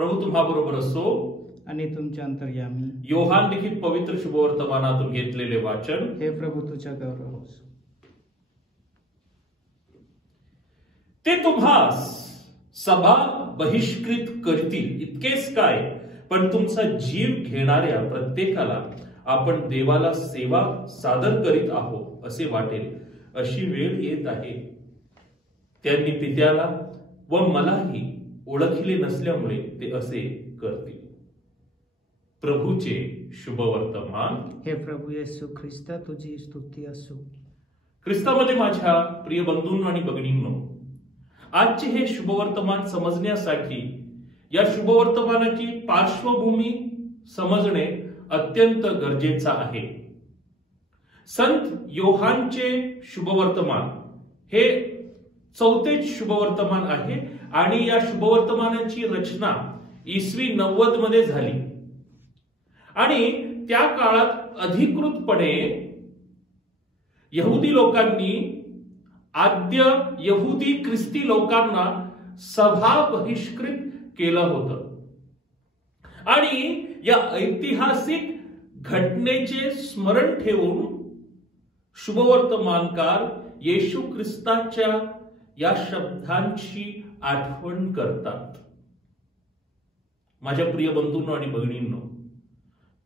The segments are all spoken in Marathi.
प्रभू तुम्हाबरोबर असो आणि तुमच्या अंतर्यामी. योहान लिखित पवित्र शुभवर्तमानातून घेतलेले वाचन. हे प्रभू तुझ्या गौरव होस. ते तुम्हास सभा बहिष्कृत करतील इतकेच काय, पण तुमचा जीव घेणाऱ्या प्रत्येकाला आपण देवाला सेवा सादर करीत आहोत असे वाटेल अशी वेळ येत आहे. त्यांनी पित्याला व मलाही ओळखले नसल्यामुळे ते असे करतील. प्रभूचे शुभवर्तमान. हे प्रभू येशू ख्रिस्त तुझी स्तुती असो. ख्रिस्तामध्ये माझ्या प्रिय बंधूंनो आणि भगिनींनो, आजचे हे शुभवर्तमान समजण्यासाठी या शुभवर्तमानाची पार्श्वभूमी समजणे अत्यंत गरजेचं आहे. संत योहानचे शुभवर्तमान हे 4थे शुभवर्तमान आहे आणि या शुभवर्तमानाची रचना इसवी 90 मध्ये झाली आणि त्या काळात अधिकृतपणे यहुदी लोकांनी आद्य यहुदी ख्रिस्ती लोकांना सभा बहिष्कृत केलं होतं आणि या ऐतिहासिक घटनेचे स्मरण ठेवून शुभवर्तमानकार येशू ख्रिस्ताच्या या शब्दांची आठवण करतात. माझ्या प्रिय बंधूंनो आणि भगिनींनो,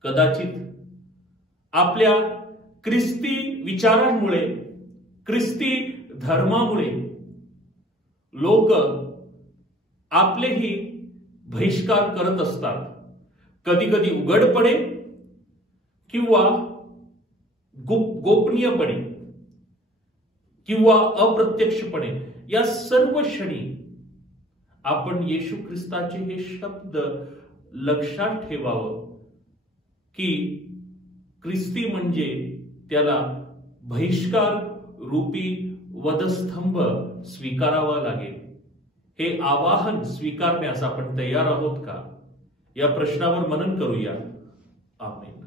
कदाचित आपल्या ख्रिस्ती विचारांमुळे, ख्रिस्ती धर्मामुळे लोक आपलेही बहिष्कार करत असतात. कधी कधी उघडपणे किंवा गोपनीयपणे किंवा अप्रत्यक्षपणे. या सर्व क्षणी आपण येशू ख्रिस्ताचे हे शब्द लक्षात ठेवावं की ख्रिस्ती म्हणजे त्याला बहिष्कार रूपी वधस्तंभ स्वीकारावा लागेल. हे आवाहन स्वीकारण्यास आपण तयार आहोत का? या प्रश्नावर मनन करूया. आमेन.